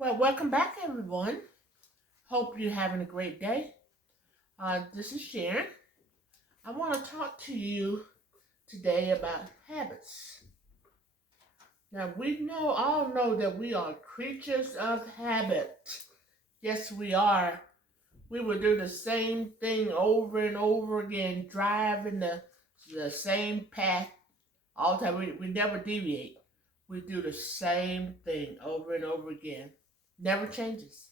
Well, welcome back, everyone. Hope you're having a great day. This is Sharon. I want to talk to you today about habits. Now, all know that we are creatures of habit. Yes, we are. We will do the same thing over and over again, driving the same path all the time. We never deviate. We do the same thing over and over again. Never changes.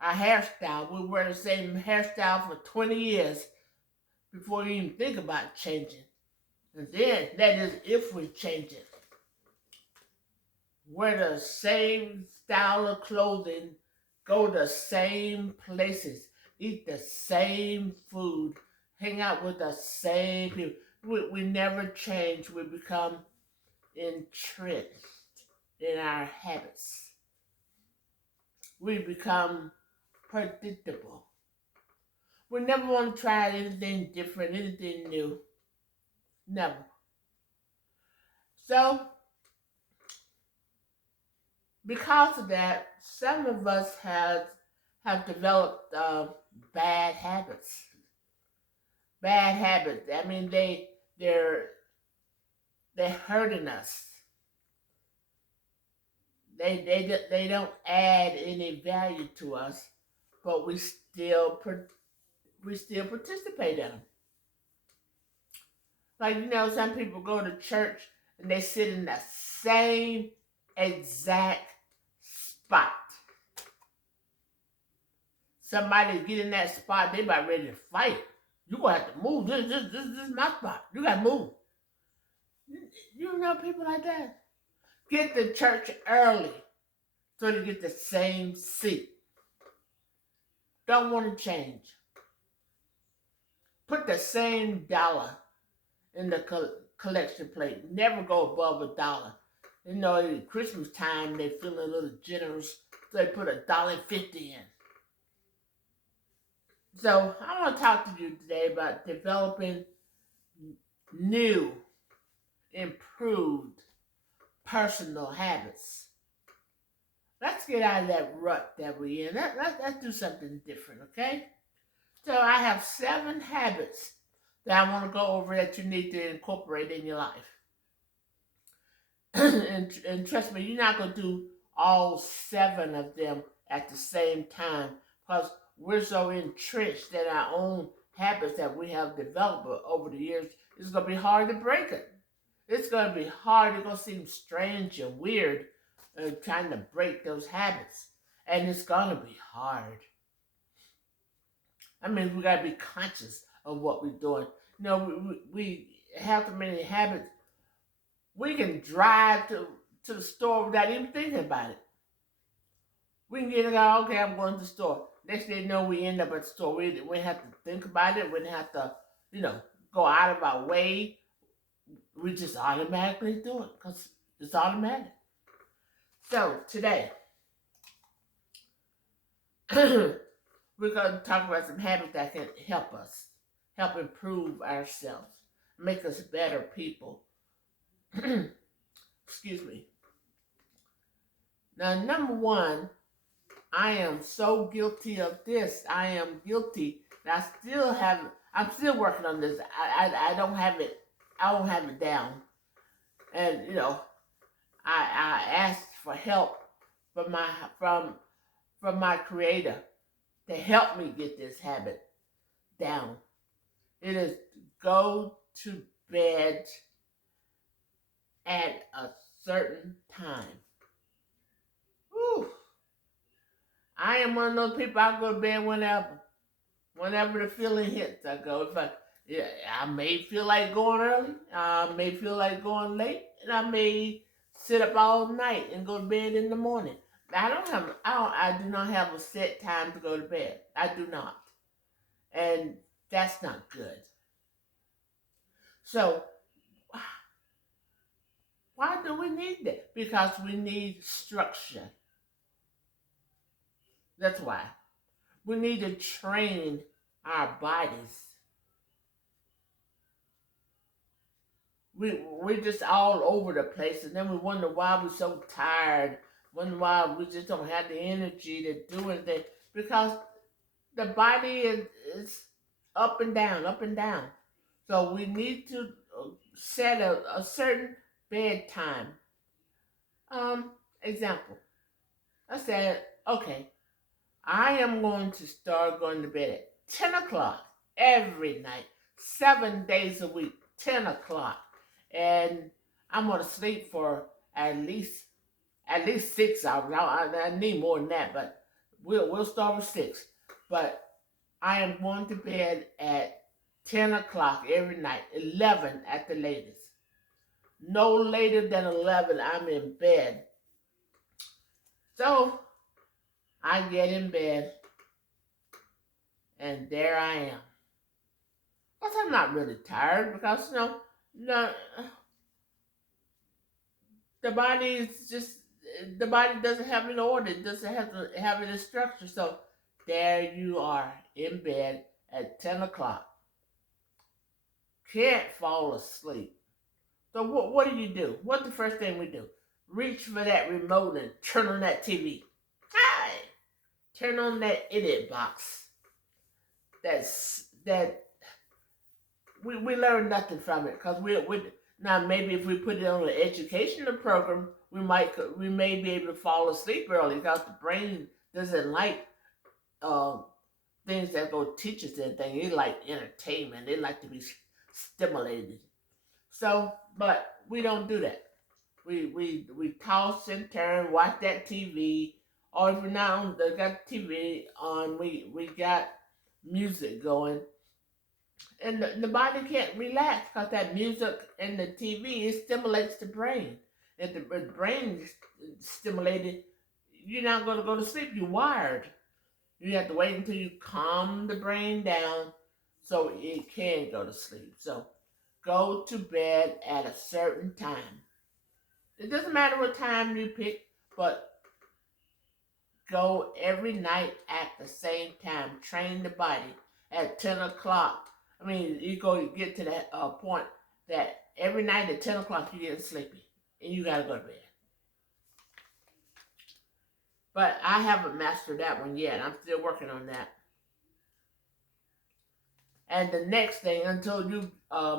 Our hairstyle. We wear the same hairstyle for 20 years before you even think about changing. And then, that is if we change it. Wear the same style of clothing, go the same places, eat the same food, hang out with the same people. We never change. We become entrenched in our habits. We become predictable. We never want to try anything different, anything new. Never. So, because of that, some of us have developed bad habits. Bad habits. I mean, they're hurting us. They don't add any value to us, but we still participate in them. Like, some people go to church and they sit in the same exact spot. Somebody get in that spot, they about ready to fight. You gonna have to move. This is my spot. You gotta move. You know people like that. Get to church early so they get the same seat. Don't want to change. Put the same dollar in the collection plate. Never go above $1. At Christmas time they feel a little generous, so they put $1.50 in. So I want to talk to you today about developing new, improved personal habits. Let's get out of that rut that we're in. Let's do something different, okay? So I have 7 habits that I want to go over that you need to incorporate in your life. and trust me, you're not going to do all 7 of them at the same time, because we're so entrenched in our own habits that we have developed over the years. It's going to be hard to break it. It's going to be hard. It's going to seem strange and weird trying to break those habits. And it's going to be hard. I mean, we got to be conscious of what we're doing. We have so many habits. We can drive to the store without even thinking about it. We can get it out, okay, I'm going to the store. Next thing you know, we end up at the store. We didn't have to think about it. We didn't have to, go out of our way. We just automatically do it because it's automatic. So, today, we're going to talk about some habits that can help us, help improve ourselves, make us better people. Excuse me. Now, number 1, I am so guilty of this. I am guilty. And I'm still working on this. I don't have it. I don't have it down. And I asked for help from my creator to help me get this habit down. It is go to bed at a certain time. Whew. I am one of those people. I go to bed whenever the feeling hits. I go. I may feel like going early. I may feel like going late, and I may sit up all night and go to bed in the morning. I do not have a set time to go to bed. I do not, and that's not good. So, why do we need that? Because we need structure. That's why. We need to train our bodies. We're just all over the place, and then we wonder why we're so tired. One while we just don't have the energy to do anything because the body is up and down, up and down. So we need to set a certain bedtime. Example. I said, okay, I am going to start going to bed at 10 o'clock every night, 7 days a week, 10 o'clock. And I'm going to sleep for at least 6 hours. I need more than that, but we'll start with 6. But I am going to bed at 10 o'clock every night, 11 at the latest. No later than 11, I'm in bed. So I get in bed, and there I am. Because I'm not really tired, because, the body is just, the body doesn't have an order, it doesn't have to have a structure. So there you are in bed at 10 o'clock. Can't fall asleep. So what do? What's the first thing we do? Reach for that remote and turn on that TV. Hi! Turn on that idiot box. That we learn nothing from it, because we now maybe if we put it on an educational program, we may be able to fall asleep early, because the brain doesn't like things that go teach us anything. They like entertainment. They like to be stimulated. So, but we don't do that. We toss and turn, watch that TV, or if we're not on, they got TV on, we got music going, and the body can't relax, because that music and the TV, it stimulates the brain. If the brain is stimulated, you're not going to go to sleep. You're wired. You have to wait until you calm the brain down so it can go to sleep. So go to bed at a certain time. It doesn't matter what time you pick, but go every night at the same time. Train the body at 10 o'clock. I mean, you get to that point that every night at 10 o'clock you get sleepy and you got to go to bed. But I haven't mastered that one yet. I'm still working on that. And the next thing, until you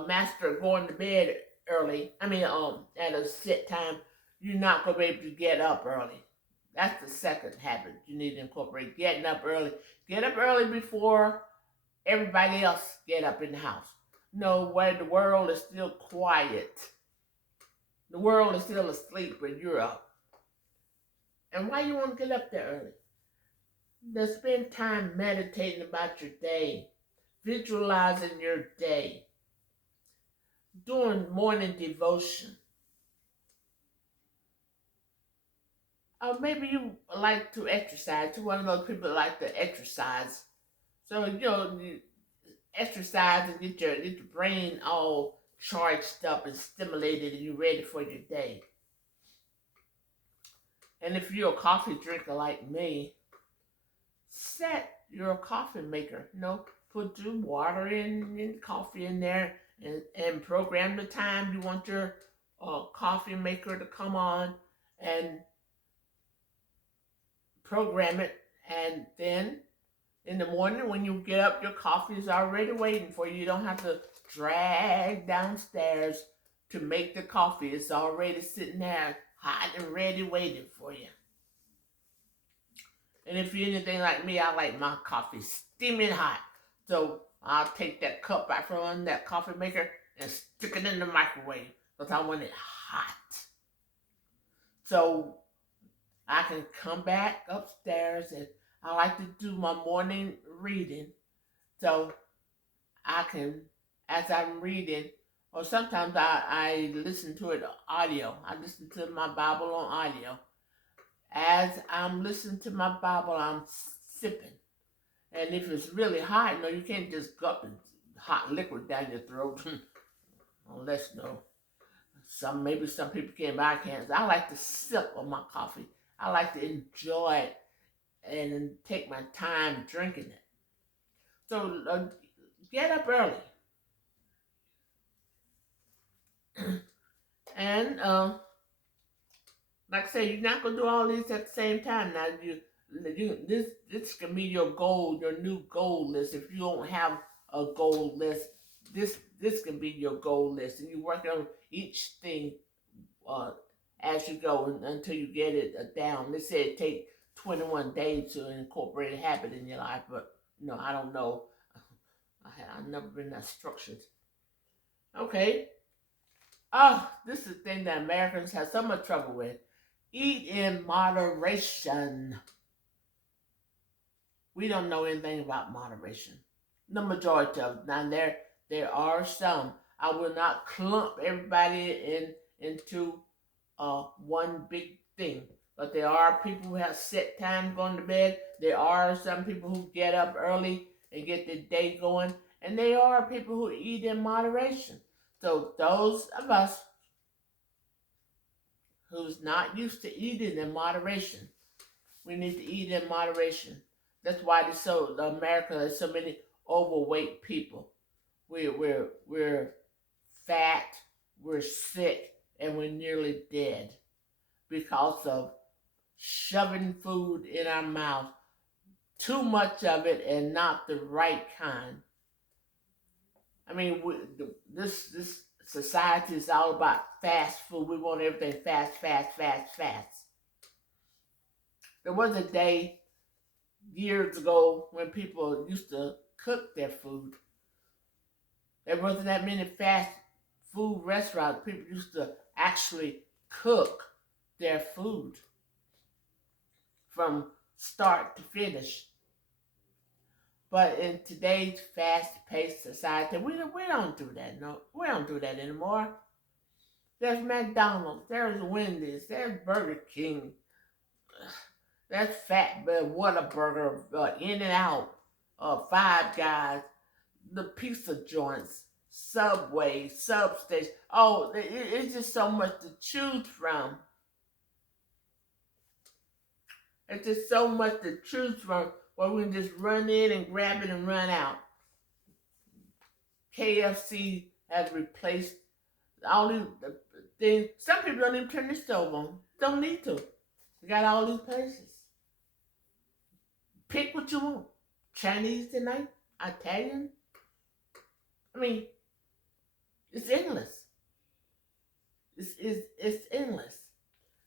master going to bed early, at a set time, you're not going to be able to get up early. That's the second habit you need to incorporate, getting up early. Get up early before everybody else get up in the house. No, where the world is still quiet. The world is still asleep when you're up. And why you want to get up there early? To spend time meditating about your day, visualizing your day, doing morning devotion. Maybe you like to exercise. You're one of those people that like to exercise. So, you exercise and get your brain all charged up and stimulated, and you're ready for your day. And if you're a coffee drinker like me, set your coffee maker. Put your water and coffee in there, and program the time you want your coffee maker to come on, and program it. And then in the morning when you get up, your coffee is already waiting for you. You don't have to drag downstairs to make the coffee. It's already sitting there hot and ready waiting for you. And if you're anything like me, I like my coffee steaming hot. So I'll take that cup out from that coffee maker and stick it in the microwave, because I want it hot. So I can come back upstairs, and I like to do my morning reading. So I can, as I'm reading, or sometimes I listen to it audio. I listen to my Bible on audio. As I'm listening to my Bible, I'm sipping. And if it's really hot, you can't just gulp hot liquid down your throat. Unless, maybe some people can, but I can't. I like to sip on my coffee. I like to enjoy it and take my time drinking it. So get up early. And Like I say, you're not gonna do all these at the same time. Now this can be your goal, your new goal list. If you don't have a goal list, this can be your goal list, and you work on each thing uh, as you go until you get it down. They said it take 21 days to incorporate a habit in your life, but I don't know. I've never been that structured. Okay. Oh, this is the thing that Americans have so much trouble with. Eat in moderation. We don't know anything about moderation. The majority of them. Now there are some. I will not clump everybody into one big thing. But there are people who have set time going to bed. There are some people who get up early and get the day going. And there are people who eat in moderation. So those of us who's not used to eating in moderation, we need to eat in moderation. That's why there's so many overweight people. We're fat, we're sick, and we're nearly dead because of shoving food in our mouth, too much of it and not the right kind. I mean, this society is all about fast food. We want everything fast, fast, fast, fast. There was a day years ago when people used to cook their food. There wasn't that many fast food restaurants. People used to actually cook their food from start to finish. But in today's fast-paced society, we don't do that. No, we don't do that anymore. There's McDonald's, there's Wendy's, there's Burger King, there's Whataburger, In-N-Out, Five Guys, the pizza joints, Subway, Substation. Oh, it's just so much to choose from. It's just so much to choose from where we can just run in and grab it and run out. KFC has replaced all these things. Some people don't even turn the stove on. Don't need to. We got all these places. Pick what you want. Chinese tonight, Italian. I mean, it's endless. It's endless.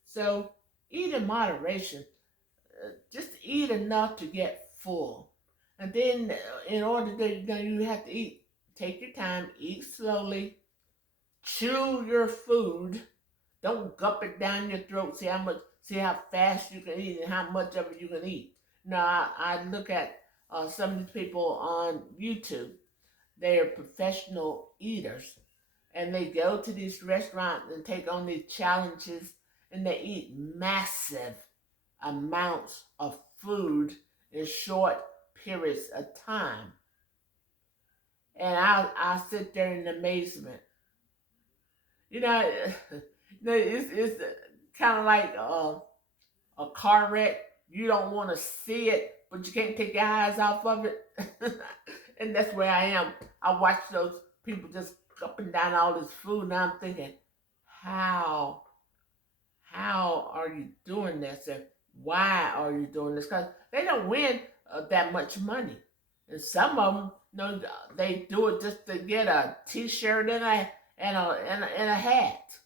So eat in moderation. Just eat enough to get full. And then in order to, you have to eat. Take your time, eat slowly, chew your food. Don't gulp it down your throat. See how fast you can eat and how much of it you can eat. Now I look at some of these people on YouTube. They are professional eaters, and they go to these restaurants and take on these challenges, and they eat massive amounts of food in short periods of time. And I'll sit there in amazement. It's kind of like a car wreck. You don't want to see it, but you can't take your eyes off of it. And that's where I am. I watch those people just up and down all this food, and I'm thinking, how are you doing this, and why are you doing this? Because they don't win that much money, and some of them, they do it just to get a T-shirt and a hat,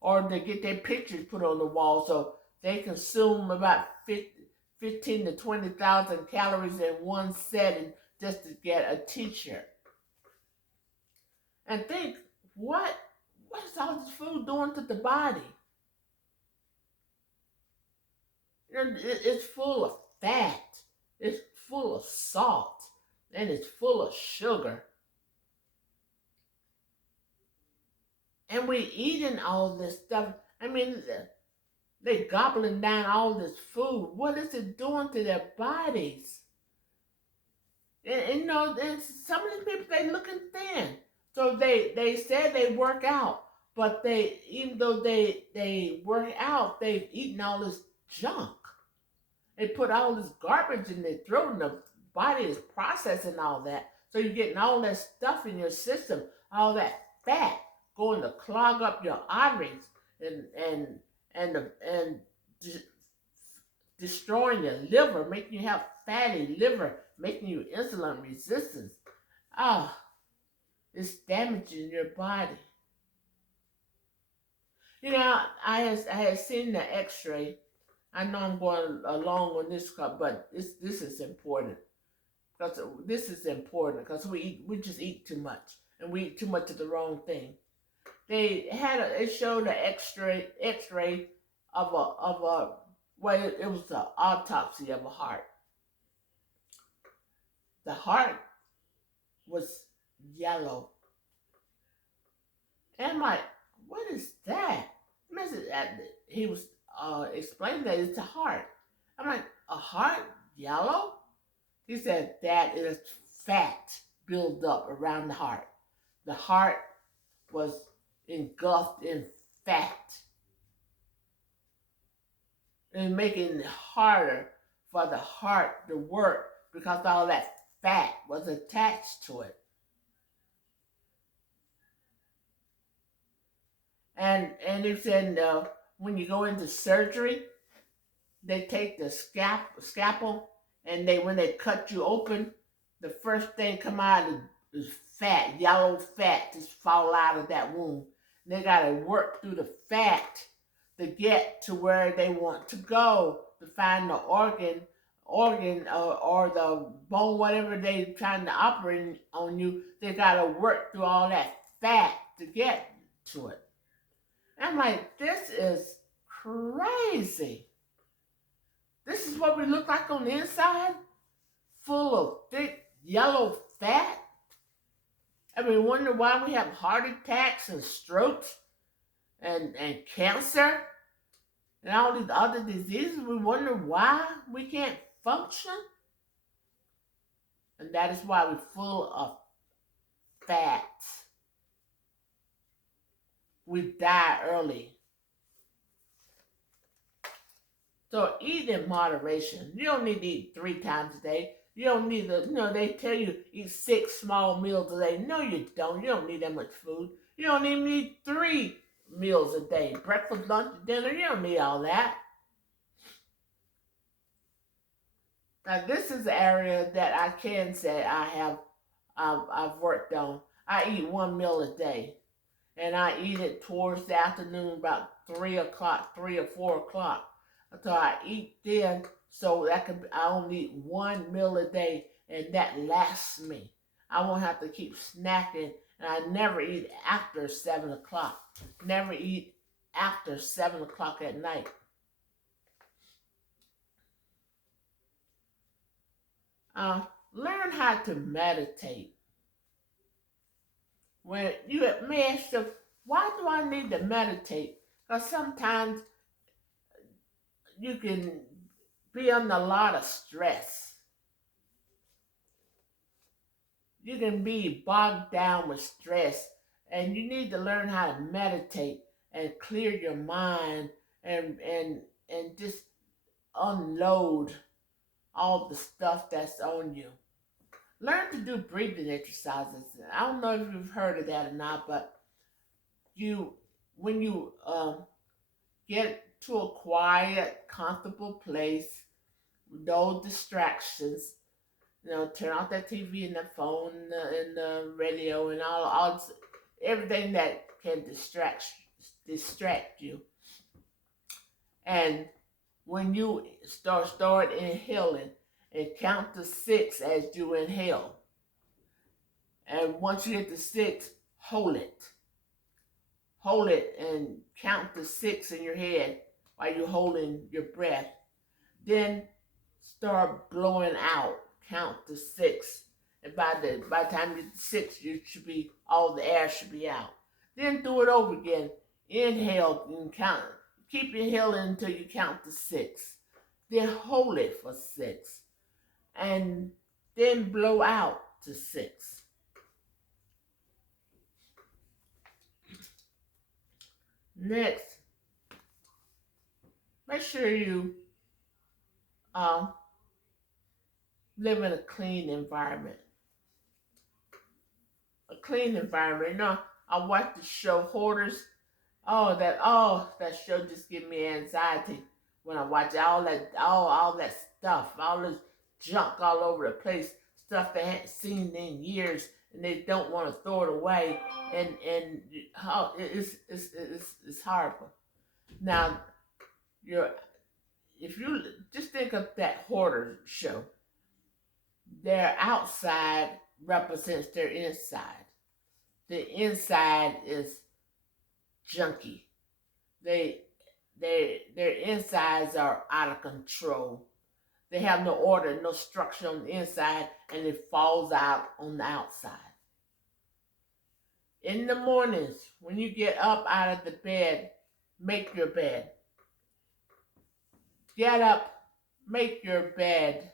or to get their pictures put on the wall, so they consume about 15 to 20,000 calories in one setting just to get a T-shirt. And think, what is all this food doing to the body? It's full of fat, it's full of salt, and it's full of sugar. And we eating all this stuff. I mean, they gobbling down all this food. What is it doing to their bodies? And some of these people, they looking thin. So they said they work out, but even though they work out, they've eaten all this junk. They put all this garbage in their throat, and the body is processing all that. So you're getting all that stuff in your system, all that fat going to clog up your arteries, and and de- destroying your liver, making you have fatty liver, making you insulin resistance. Ah, it's damaging your body. You know, I had seen the X-ray. I know I'm going along on this, but this is important because this is important because we just eat too much and we eat too much of the wrong thing. It showed an X-ray of a well, it was an autopsy of a heart. The heart was yellow, and I'm like, what is that? He was explaining that it's a heart. I'm like, a heart yellow? He said that is fat built up around the heart. The heart was engulfed in fat and making it harder for the heart to work because all that fat was attached to it. And he said when you go into surgery, they take the scalpel and when they cut you open, the first thing come out is fat, yellow fat just fall out of that wound. And they gotta work through the fat to get to where they want to go to find the organ or the bone, whatever they trying to operate on you. They gotta work through all that fat to get to it. I'm like, this is crazy. This is what we look like on the inside, full of thick yellow fat. I mean, wonder why we have heart attacks and strokes and cancer and all these other diseases. We wonder why we can't function. And that is why we're full of fat. We die early. So eat in moderation. You don't need to eat 3 times a day. You don't need to, they tell you eat 6 small meals a day. No, you don't. You don't need that much food. You don't even need 3 meals a day. Breakfast, lunch, dinner, you don't need all that. Now, this is the area that I can say I've worked on. I eat 1 meal a day. And I eat it towards the afternoon, about 3 o'clock, 3 or 4 o'clock. So I eat then, so I only eat 1 meal a day, and that lasts me. I won't have to keep snacking, and I never eat after 7 o'clock. Never eat after 7 o'clock at night. Learn how to meditate. When you may ask yourself, why do I need to meditate? Because sometimes you can be under a lot of stress. You can be bogged down with stress, and you need to learn how to meditate and clear your mind and just unload all the stuff that's on you. Learn to do breathing exercises. I don't know if you've heard of that or not, but when you get to a quiet, comfortable place, no distractions. Turn off that TV and the phone and the radio and all everything that can distract you. And when you start inhaling, and count to 6 as you inhale. And once you hit the 6, hold it. Hold it and count to 6 in your head while you're holding your breath. Then start blowing out. Count to 6. And by the time you get to 6, all the air should be out. Then do it over again. Inhale and count. Keep inhaling until you count to 6. Then hold it for 6. And then blow out to 6. Next, make sure you live in a clean environment. A clean environment. I watched the show Hoarders. that show just give me anxiety when I watch all that stuff, all this junk all over the place, stuff they hadn't seen in years, and they don't want to throw it away, and oh, it's horrible. Now, you're if you just think of that hoarder show, their outside represents their inside. The inside is junky. They their insides are out of control. They have no order, no structure on the inside, and it falls out on the outside. In the mornings, when you get up out of the bed, make your bed. Get up, make your bed.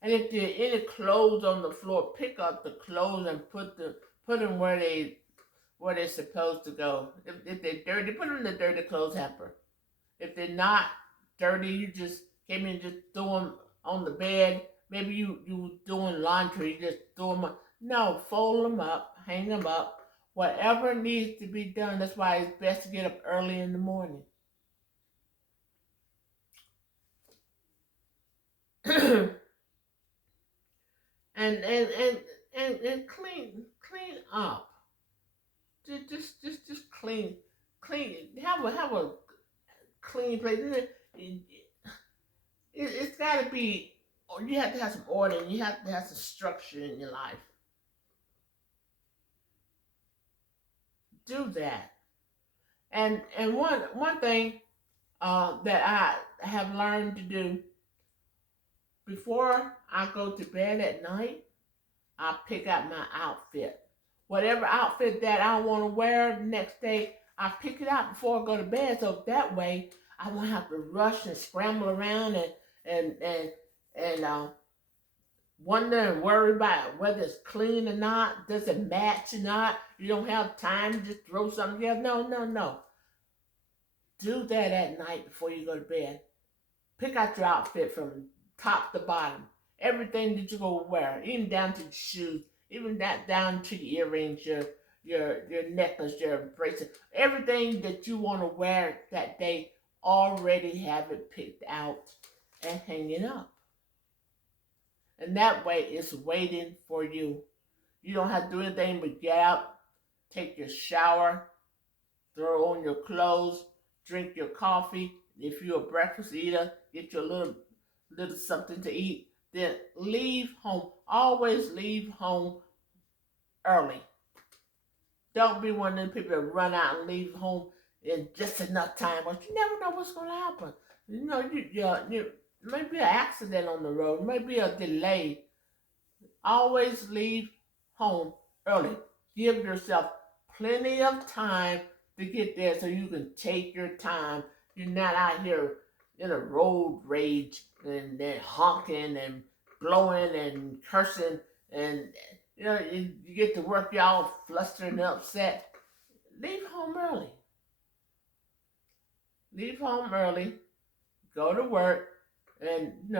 And if there are any clothes on the floor, pick up the clothes and put them where they're supposed to go. If they're dirty, put them in the dirty clothes hamper. If they're not dirty, you just came in and just throw them on the bed. Maybe you doing laundry, you just throw them up. No, fold them up, hang them up. Whatever needs to be done. That's why it's best to get up early in the morning. and and clean up. Just clean. Have a clean place. It's got to be. You have to have some order, and you have to have some structure in your life. Do that. And one thing that I have learned to do before I go to bed at night, I pick out my outfit. Whatever outfit that I want to wear the next day, I pick it out before I go to bed. So that way, I won't have to rush and scramble around and wonder and worry about whether it's clean or not, does it match or not. You don't have time to just throw something together. No. Do that at night before you go to bed. Pick out your outfit from top to bottom. Everything that you're going to wear, even down to the shoes, even that down to your earrings, your necklace, your bracelet, everything that you want to wear that day, already have it picked out and hang it up. And that way it's waiting for you. You don't have to do anything but get up, take your shower, throw on your clothes, drink your coffee. If you're a breakfast eater, get your little something to eat. Then leave home. Always leave home early. Don't be one of them people that run out and leave home in just enough time. But you never know what's going to happen. You know, you maybe an accident on the road, maybe a delay. Always leave home early. Give yourself plenty of time to get there so you can take your time. You're not out here in a road rage and then honking and blowing and cursing and you get to work, you're all flustered and upset. Leave home early. Leave home early. Go to work, and you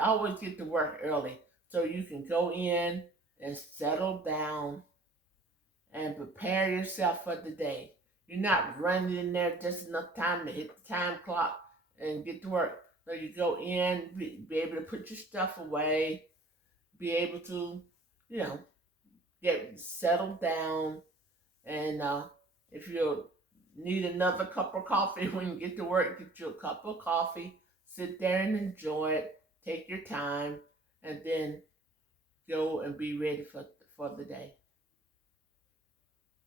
always get to work early so you can go in and settle down and prepare yourself for the day. You're not running in there just enough time to hit the time clock and get to work. So you go in, be able to put your stuff away, be able to, get settled down. And if you need another cup of coffee when you get to work, get you a cup of coffee, sit there and enjoy it, take your time, and then go and be ready for the day.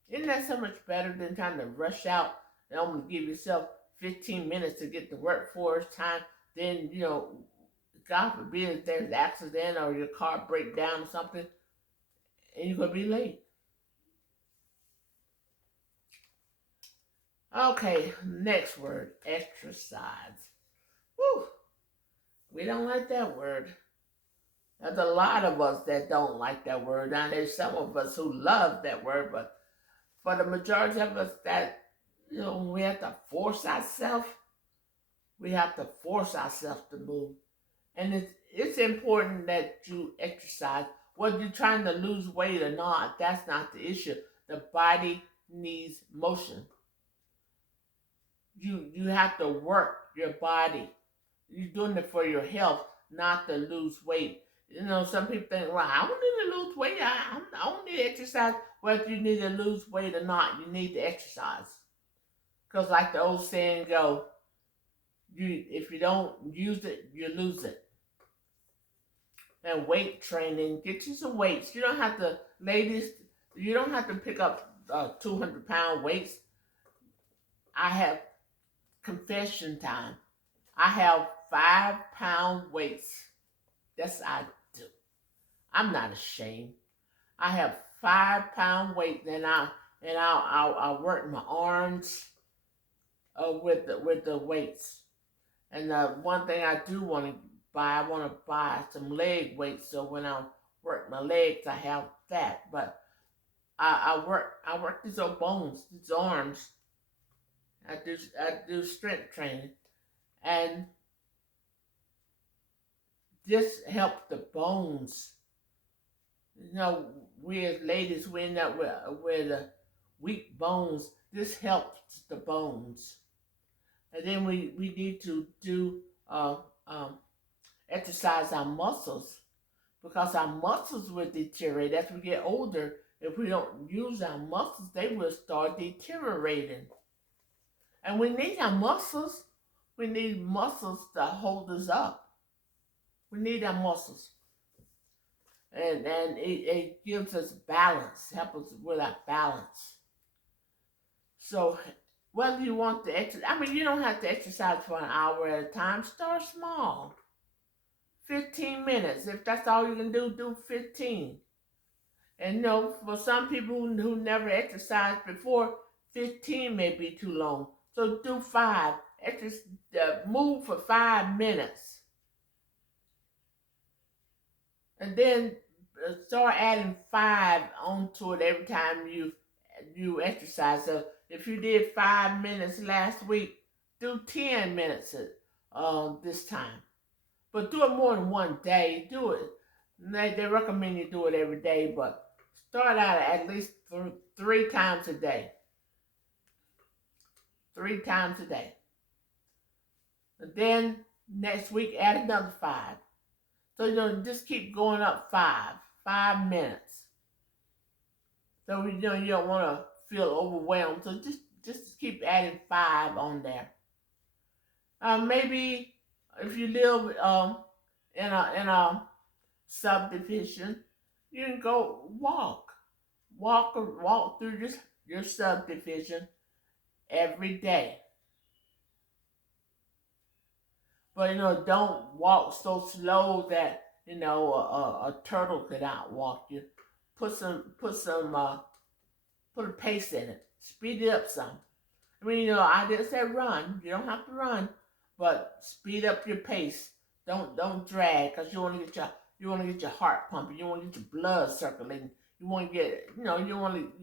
Isn't that so much better than trying to rush out and only give yourself 15 minutes to get to work for time? Then, God forbid if there's an accident or your car break down or something, and you're going to be late. Okay, next word, exercise. Whew, we don't like that word. There's a lot of us that don't like that word. Now, there's some of us who love that word, but for the majority of us that, we have to force ourselves. We have to force ourselves to move. And it's important that you exercise. Whether you're trying to lose weight or not, that's not the issue. The body needs motion. You have to work your body. You're doing it for your health, not to lose weight. You know, some people think, well, I don't need to lose weight. I don't need to exercise. Whether you need to lose weight or not, you need to exercise. Because like the old saying go, if you don't use it, you lose it. And weight training, get you some weights. You don't have to, ladies, you don't have to pick up 200-pound weights. I have confession time. I have 5-pound weights. That's what I do. I'm not ashamed. I have 5-pound weights, and I'll work my arms with the weights. And one thing I do want to buy, I want to buy some leg weights, so when I work my legs, I have that. But I work these old bones, these arms. I do strength training, and this helps the bones. You know, we as ladies, we end up with weak bones. This helps the bones. And then we need to do exercise our muscles, because our muscles will deteriorate as we get older. If we don't use our muscles, they will start deteriorating. And we need our muscles. We need muscles to hold us up. We need our muscles. And it gives us balance, helps us with our balance. So whether you want to exercise, I mean, you don't have to exercise for an hour at a time. Start small. 15 minutes. If that's all you can do 15. And you know, for some people who never exercised before, 15 may be too long. So do 5. Move for 5 minutes. And then start adding 5 onto it every time you exercise. So if you did 5 minutes last week, do 10 minutes this time. But do it more than one day. Do it. They recommend you do it every day, but start out at least 3 times a day. 3 times a day. And then next week, add another 5. So just keep going up 5 minutes. So you don't want to feel overwhelmed. So just keep adding 5 on there. Maybe if you live in a subdivision, you can go walk through your subdivision every day. But don't walk so slow that a turtle could outwalk you. Put a pace in it. Speed it up some. I mean, I didn't say run. You don't have to run, but speed up your pace. Don't drag, because you want to get your heart pumping. You want to get your blood circulating. You want to get you want to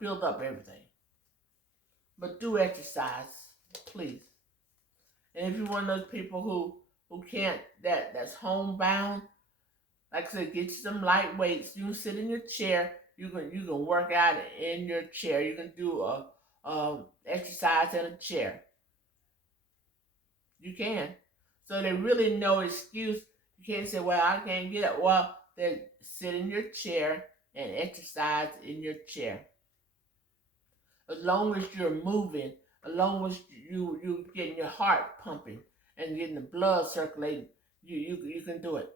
build up everything. But do exercise, please. And if you're one of those people who can't, that's homebound, like I said, get you some light weights. You can sit in your chair. You can work out in your chair. You can do a exercise in a chair. You can. So there's really no excuse. You can't say, well, I can't get up. Well, then sit in your chair and exercise in your chair. As long as you're moving, as long as you getting your heart pumping and getting the blood circulating, you can do it.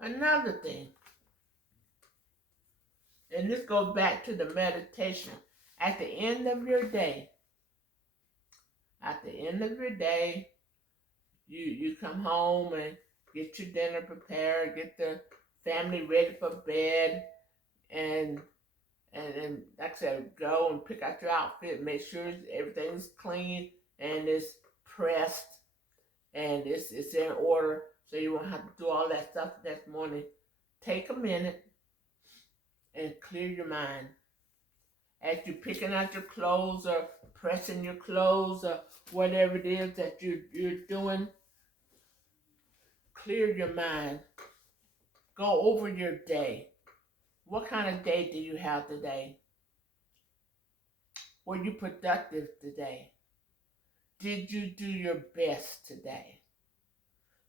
Another thing, and this goes back to the meditation. At the end of your day, you come home and get your dinner prepared, get the family ready for bed, and like I said, go and pick out your outfit, make sure everything's clean and it's pressed and it's in order, so you won't have to do all that stuff next morning. Take a minute and clear your mind. As you're picking out your clothes or pressing your clothes or whatever it is that you're doing, clear your mind, go over your day. What kind of day do you have today? Were you productive today? Did you do your best today?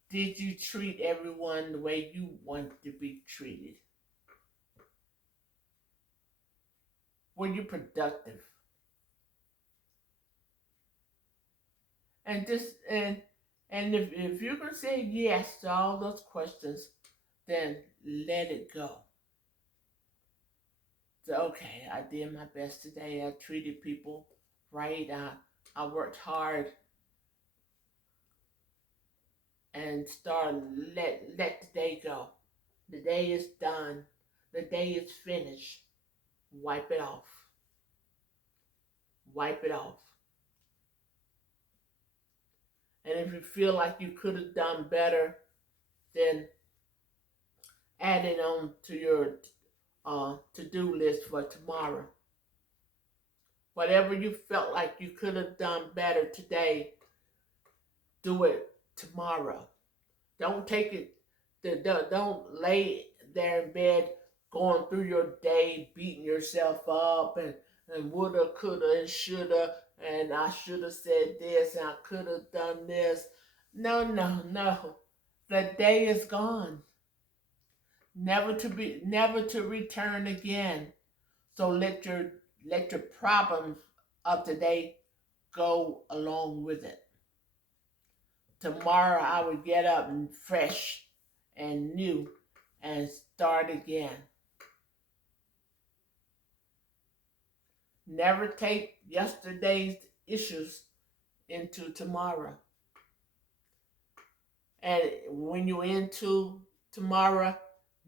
Did you treat everyone the way you want to be treated? Were you productive? And just and if you're gonna say yes to all those questions, then let it go. So okay, I did my best today. I treated people right. I worked hard and start let the day go. The day is done. The day is finished. Wipe it off. Wipe it off. And if you feel like you could have done better, then add it on to your to-do list for tomorrow. Whatever you felt like you could have done better today, do it tomorrow. Don't take it. Don't lay there in bed going through your day, beating yourself up and woulda, coulda, and shoulda, and I should have said this and I could have done this. No, no, no. The day is gone, never to return again. So let your problems of today go along with it. Tomorrow I will get up and fresh and new and start again. Never take yesterday's issues into tomorrow. And when you're into tomorrow,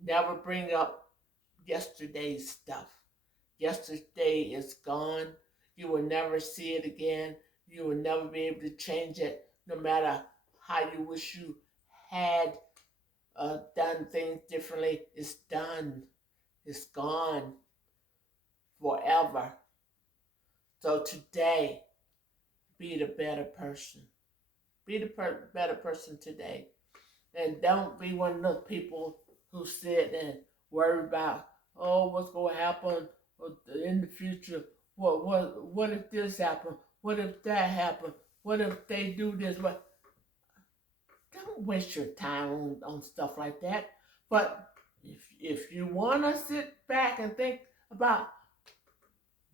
never bring up yesterday's stuff. Yesterday is gone. You will never see it again. You will never be able to change it, no matter how you wish you had done things differently. It's done. It's gone forever. So today, be the better person. Be the better person today. And don't be one of those people who sit and worry about, oh, what's going to happen in the future? What if this happened? What if that happened? What if they do this? What? Don't waste your time on stuff like that. But if you want to sit back and think about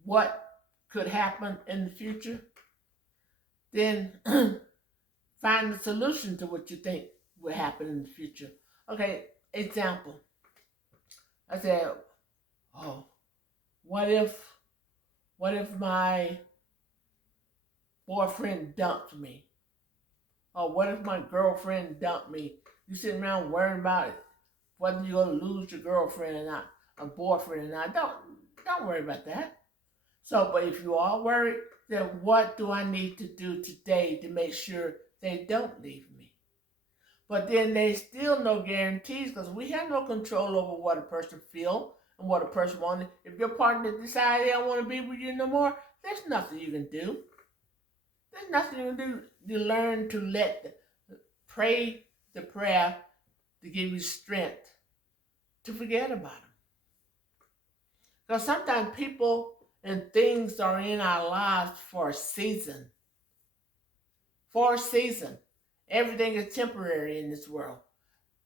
what could happen in the future, then find the solution to what you think will happen in the future. Okay, example. I said, oh, what if my boyfriend dumped me? Or what if my girlfriend dumped me? You sitting around worrying about it, whether you're gonna lose your girlfriend or not, a boyfriend or not. Don't worry about that. So, but if you are worried, then what do I need to do today to make sure they don't leave me? But then there's still no guarantees because we have no control over what a person feels and what a person wants. If your partner decides they don't want to be with you no more, there's nothing you can do. There's nothing you can do. You learn to pray the prayer to give you strength to forget about them. Because sometimes people and things are in our lives for a season. For a season. Everything is temporary in this world.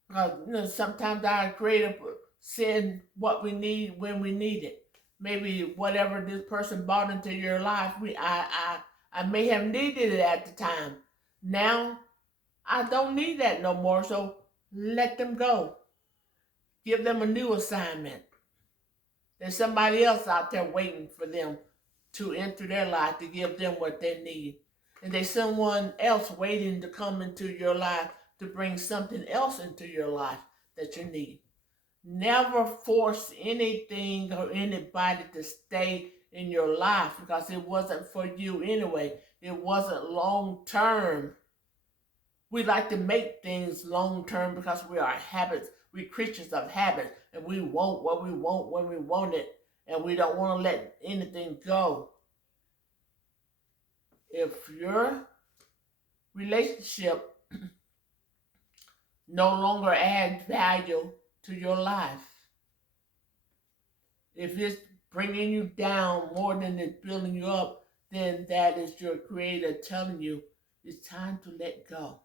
Because sometimes our Creator send what we need when we need it. Maybe whatever this person brought into your life, I may have needed it at the time. Now I don't need that no more, so let them go. Give them a new assignment. There's somebody else out there waiting for them to enter their life to give them what they need. And there's someone else waiting to come into your life to bring something else into your life that you need. Never force anything or anybody to stay in your life because it wasn't for you anyway. It wasn't long term. We like to make things long term because we are habits. We're creatures of habit, and we want what we want when we want it, and we don't want to let anything go. If your relationship no longer adds value to your life. If it's bringing you down more than it's building you up, then that is your creator telling you it's time to let go.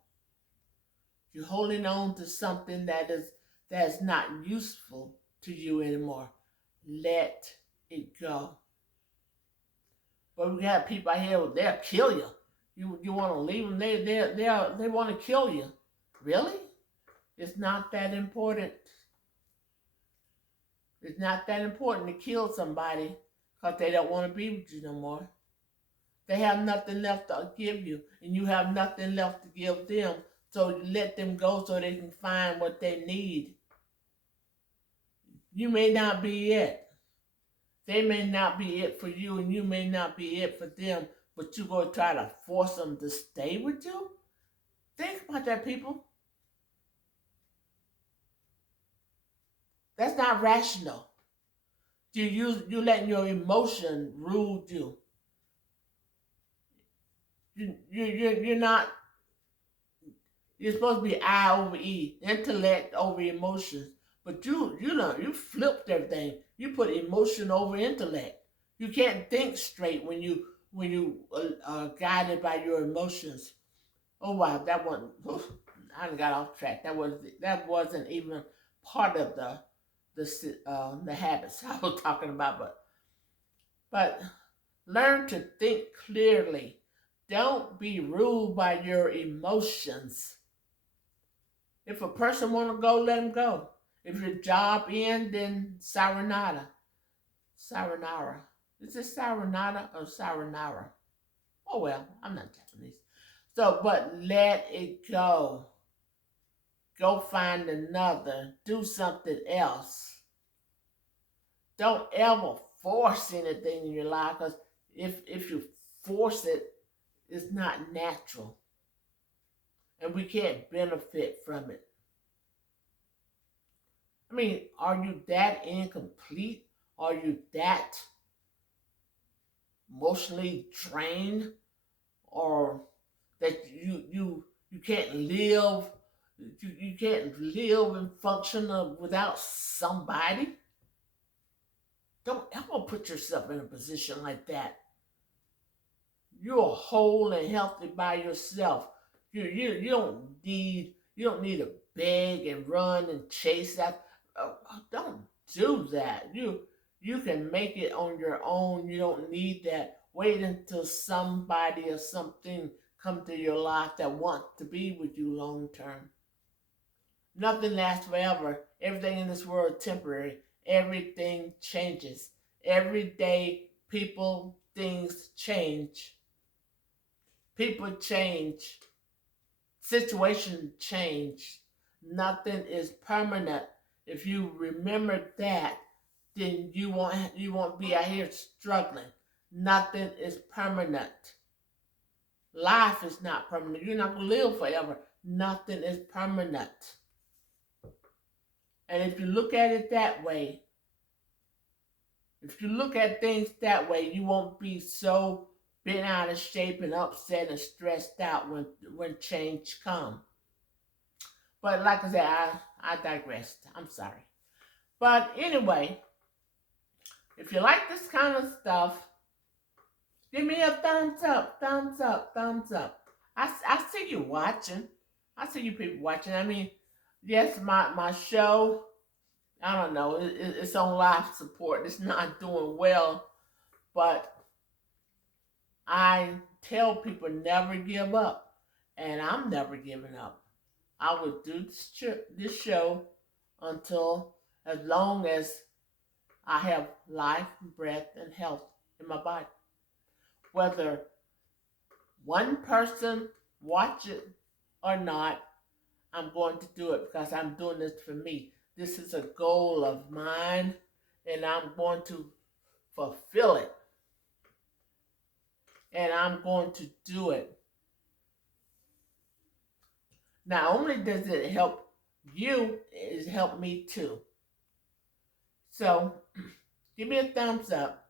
You're holding on to something that's not useful to you anymore. Let it go. But we got people out here, they'll kill you. You want to leave them, they want to kill you. Really? It's not that important. It's not that important to kill somebody because they don't want to be with you no more. They have nothing left to give you, and you have nothing left to give them. So let them go so they can find what they need. You may not be it. They may not be it for you, and you may not be it for them, but you're going to try to force them to stay with you? Think about that, people. That's not rational. You letting your emotion rule you. You're not. You're supposed to be I over E, intellect over emotions. But you flipped everything. You put emotion over intellect. You can't think straight when you are guided by your emotions. Oh wow, that one. I got off track. That wasn't even part of the habits I was talking about. But learn to think clearly. Don't be ruled by your emotions. If a person want to go, let them go. If your job ends, then sayonara. Sayonara. Is it sayonara or sayonara? Oh well, I'm not Japanese. So, but let it go. Go find another. Do something else. Don't ever force anything in your life, because if you force it, it's not natural. And we can't benefit from it. I mean, are you that incomplete? Are you that emotionally drained? Or that you can't live, you can't live and function without somebody? Don't ever put yourself in a position like that. You're whole and healthy by yourself. You don't need to beg and run and chase that. Don't do that. You can make it on your own. You don't need that. Wait until somebody or something come to your life that wants to be with you long term. Nothing lasts forever. Everything in this world is temporary. Everything changes. Every day, people, things change. People change. Situations change. Nothing is permanent. If you remember that, then you won't be out here struggling. Nothing is permanent. Life is not permanent. You're not going to live forever. Nothing is permanent. And if you look at it that way, if you look at things that way, you won't be so bent out of shape and upset and stressed out when change comes. But like I said, I digressed. I'm sorry. But anyway, if you like this kind of stuff, give me a thumbs up, thumbs up, thumbs up. I see you watching. I see you people watching. I mean, yes, my show, I don't know, it's on life support. It's not doing well, but I tell people never give up, and I'm never giving up. I will do this show until, as long as I have life, breath, and health in my body. Whether one person watch it or not, I'm going to do it because I'm doing this for me. This is a goal of mine, and I'm going to fulfill it. And I'm going to do it. Not only does it help you, it helped me too. So, give me a thumbs up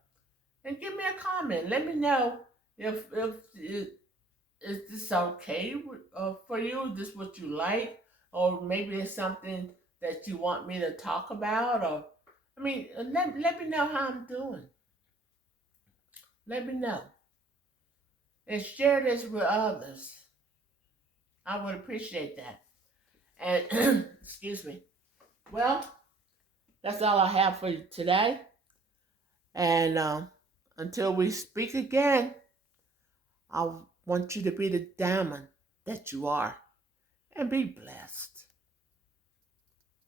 and give me a comment. Let me know if is this okay for you? Is this what you like? or maybe it's something that you want me to talk about, or let me know how I'm doing. Let me know and share this with others. I would appreciate that. And excuse me. Well, that's all I have for you today. And until we speak again, I want you to be the diamond that you are and be blessed.